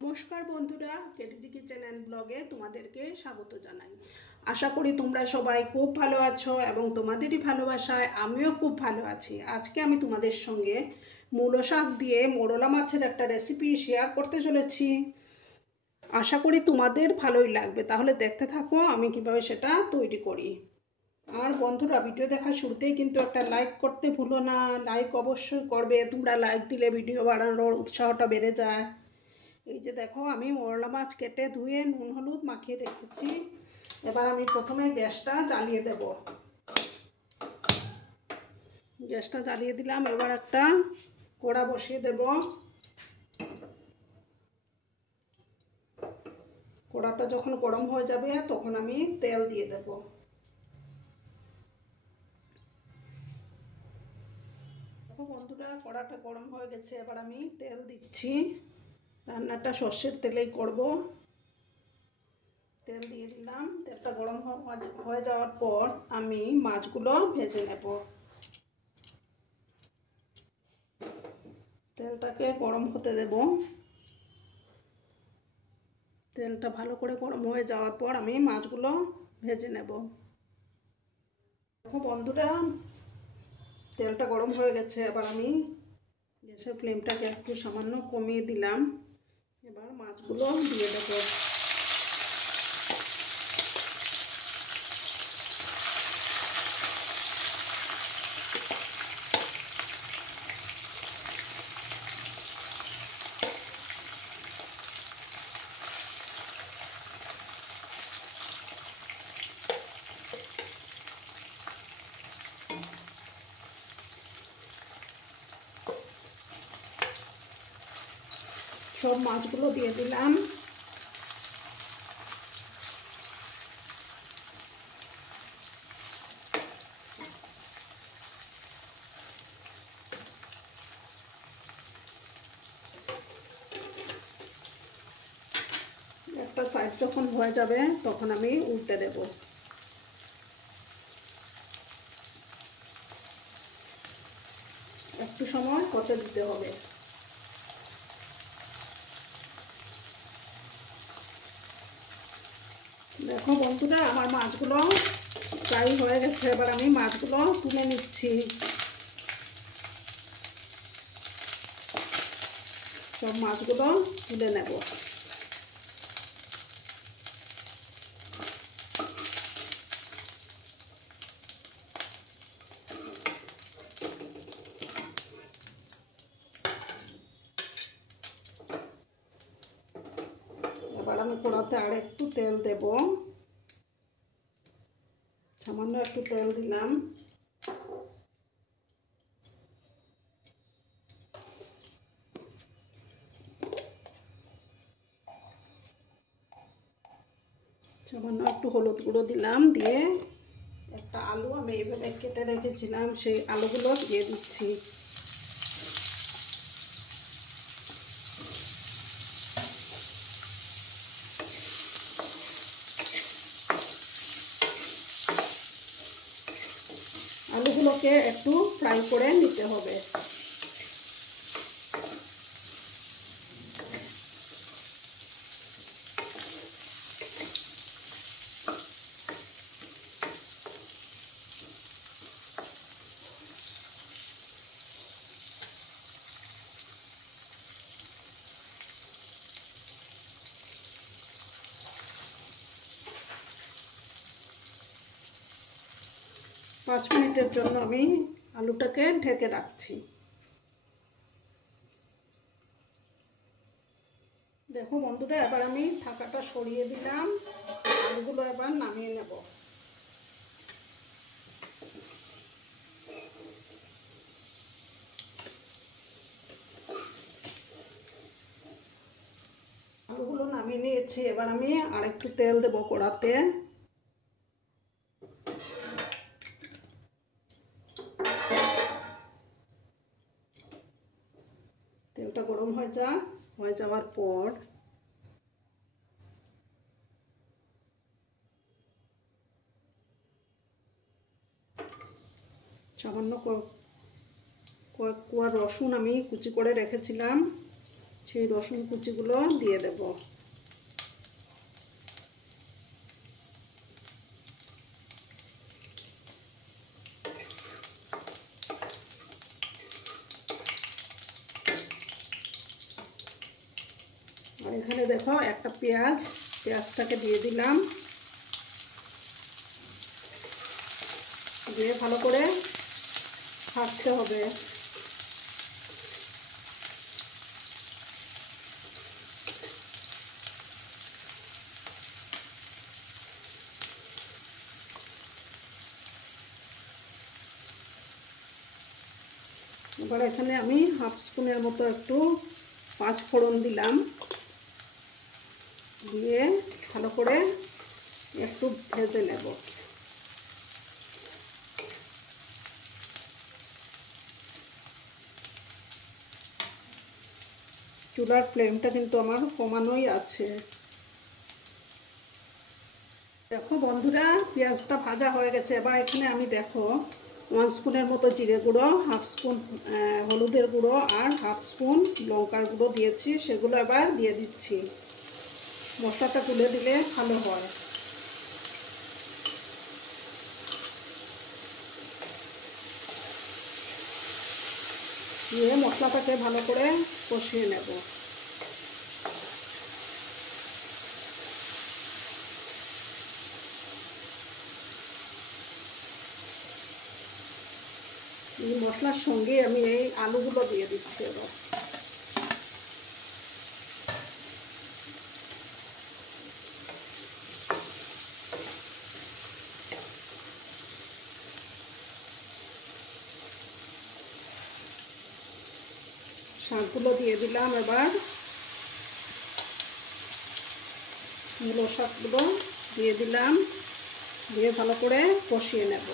নমস্কার বন্ধুরা, কেটিডি kitchen and ব্লগে তোমাদেরকে স্বাগত জানাই। আশা করি তোমরা সবাই খুব ভালো আছো এবং তোমাদেরই ভালোবাসায় আমিও খুব ভালো আছি। আজকে আমি তোমাদের সঙ্গে মূলো শাক দিয়ে মোরলা মাছের একটা রেসিপি শেয়ার করতে চলেছি। আশা করি তোমাদের ভালোই লাগবে। তাহলে দেখতে থাকো আমি কিভাবে সেটা তৈরি করি। আর বন্ধুরা, ভিডিও দেখার শুরুতেই কিন্তু একটা লাইক করতে ভুলো না। লাইক অবশ্যই করবে, তোমরা লাইক দিলে ভিডিও বানানোর উৎসাহটা বেড়ে যায়। এই যে দেখো, আমি মোরলা মাছ কেটে ধুয়ে নুন হলুদ মাখিয়ে রেখেছি। এবার আমি প্রথমে গ্যাসটা জ্বালিয়ে দেব। গ্যাসটা জ্বালিয়ে দিলাম। এবার একটা কড়া বসিয়ে দেব। কড়াটা যখন গরম হয়ে যাবে তখন আমি তেল দিয়ে দেব। দেখো বন্ধুরা, কড়াটা গরম হয়ে গেছে। এবার আমি তেল দিচ্ছি। রান্নাটা সর্ষের তেলেই করব। তেল দিয়ে দিলাম। তেলটা গরম হয়ে যাওয়ার পর আমি মাছগুলো ভেজে নেব। তেলটাকে গরম হতে দেব। তেলটা ভালো করে গরম হয়ে যাওয়ার পর আমি মাছগুলো ভেজে নেব। দেখো বন্ধুরা, তেলটা গরম হয়ে গেছে। এবার আমি গ্যাসের ফ্লেমটাকে একটু সামান্য কমিয়ে দিলাম। এবার মাছগুলো দিয়ে দেব। সব মাছগুলো দিয়ে দিলাম। একটা সাইড যখন হয়ে যাবে তখন আমি উল্টে দেব। একটু সময় হতে দিতে হবে। দেখো বন্ধুরা, আমার মাছগুলো প্রায় হয়ে গেছে। এবার আমি মাছগুলো তুলে নিচ্ছি। সব মাছগুলো তুলে নেব। এবার আমি কড়াতে আর একটু তেল দেব। সামান্য একটু তেল দিলাম। সামান্য একটু হলুদ গুঁড়ো দিলাম। দিয়ে একটা আলু আমি এইভাবে কেটে রেখেছিলাম, সেই আলুগুলো দিয়ে দিচ্ছি। আলুগুলোকে একটু ফ্রাই করে নিতে হবে। পাঁচ মিনিটের জন্য আমি আলুটাকে ঢেকে রাখছি। দেখো বন্ধুরা, এবার আমি ঢাকাটা সরিয়ে দিলাম। আলুগুলো এবার নামিয়ে নেব। আলুগুলো নামিয়ে নিয়েছি। এবার আমি আরেকটু তেল দেব কড়াতে। তেলটা গরম হয়ে যাওয়ার পর সামান্য কয়েক কোয়া রসুন আমি কুচি করে রেখেছিলাম, সেই রসুন কুচিগুলো দিয়ে দেব। আর এখানে দেখো একটা পেঁয়াজটাকে দিয়ে দিলাম, দিয়ে ভালো করে ভাজতে হবে। এবার এখানে আমি হাফ স্পুনের মতো একটু 5 ফোড়ন দিলাম, দিয়ে ভালো করে একটু ভেজে নেব। চুলার ফ্লেমটা কিন্তু আমার কমানোই আছে। দেখো বন্ধুরা, পেঁয়াজটা ভাজা হয়ে গেছে। এবার এখানে আমি দেখো 1 স্পুনের মতো জিরে গুঁড়ো, হাফ স্পুন হলুদের গুঁড়ো আর হাফ স্পুন লঙ্কার গুঁড়ো দিয়েছি, সেগুলো এবার দিয়ে দিচ্ছি। মশলাটা তুলে দিলে ভালো হয়। দিয়ে মশলাটাকে ভালো করে কষিয়ে নেব। এই মশলার সঙ্গে আমি এই আলুগুলো দিয়ে দিচ্ছি। এবার শাকগুলো দিয়ে দিলাম। এবার মূলো শাকগুলো দিয়ে দিলাম, দিয়ে ভালো করে কষিয়ে নেব।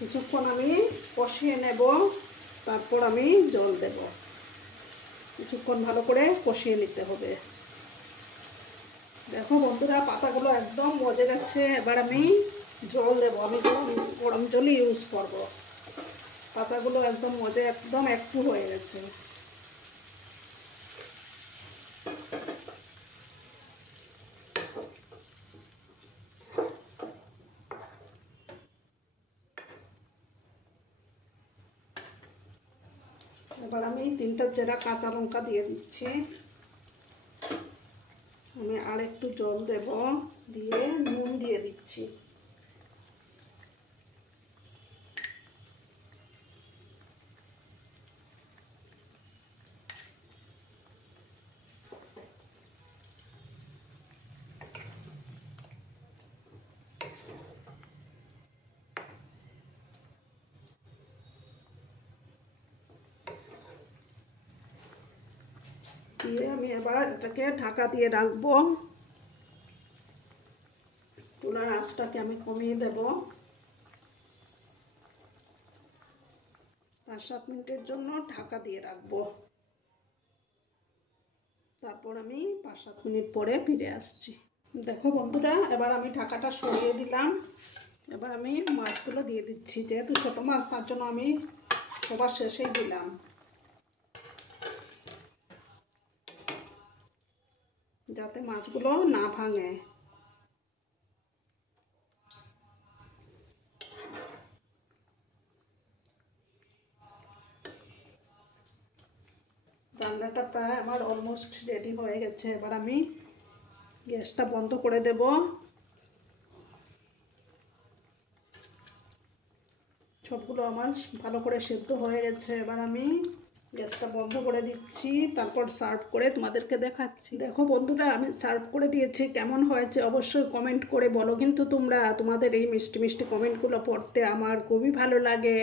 কিছুক্ষণ আমি কষিয়ে নেব, তারপর আমি জল দেব। কিছুক্ষণ ভালো করে কষিয়ে নিতে হবে। দেখো বন্ধুরা, পাতাগুলো একদম মজে গেছে। এবার আমি জল দেব। আমি গরম জলই ইউজ করব। পাতাগুলো একদম মজে, একদম একটু হয়ে গেছে। এবার আমি 3টা চেরা কাঁচা লঙ্কা দিয়ে দিচ্ছি। আমি আর একটু জল দেব, দিয়ে নুন দিয়ে দিচ্ছি। দিয়ে আমি এবার এটাকে ঢাকা দিয়ে রাখবো। চুলার আঁচটাকে আমি কমিয়ে দেব। 5-7 মিনিটের জন্য ঢাকা দিয়ে রাখবো। তারপর আমি 5-7 মিনিট পরে ফিরে আসছি। দেখো বন্ধুরা, এবার আমি ঢাকাটা সরিয়ে দিলাম। এবার আমি মাছগুলো দিয়ে দিচ্ছি। যেহেতু ছোটো মাছ, তার জন্য আমি সবার শেষেই দিলাম, যাতে মাছগুলো না ভাঙে। রান্নাটা প্রায় আমার অলমোস্ট রেডি হয়ে গেছে। এবার আমি গ্যাসটা বন্ধ করে দেব। সবগুলো আমার ভালো করে সেদ্ধ হয়ে গেছে। এবার আমি গ্যাসটা বন্ধ করে দিচ্ছি, তারপর সার্ভ করে তোমাদেরকে দেখাচ্ছি। দেখো বন্ধুরা, আমি সার্ভ করে দিয়েছি, কেমন হয়েছে অবশ্যই কমেন্ট করে বলো কিন্তু তোমরা। তোমাদের এই মিষ্টি মিষ্টি কমেন্টগুলো পড়তে আমার খুবই ভালো লাগে।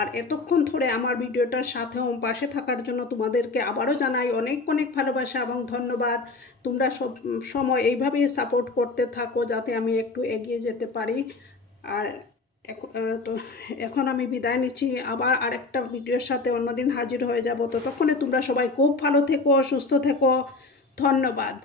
আর এতক্ষণ ধরে আমার ভিডিওটার সাথেও পাশে থাকার জন্য তোমাদেরকে আবারও জানাই অনেক অনেক ভালোবাসা এবং ধন্যবাদ। তোমরা সব সময় এইভাবেই সাপোর্ট করতে থাকো যাতে আমি একটু এগিয়ে যেতে পারি। আর তো এখন আমি বিদায় নিচ্ছি, আবার আরেকটা ভিডিওর সাথে অন্যদিন হাজির হয়ে যাব। ততক্ষণে তোমরা সবাই খুব ভালো থেকো, সুস্থ থেকো। ধন্যবাদ।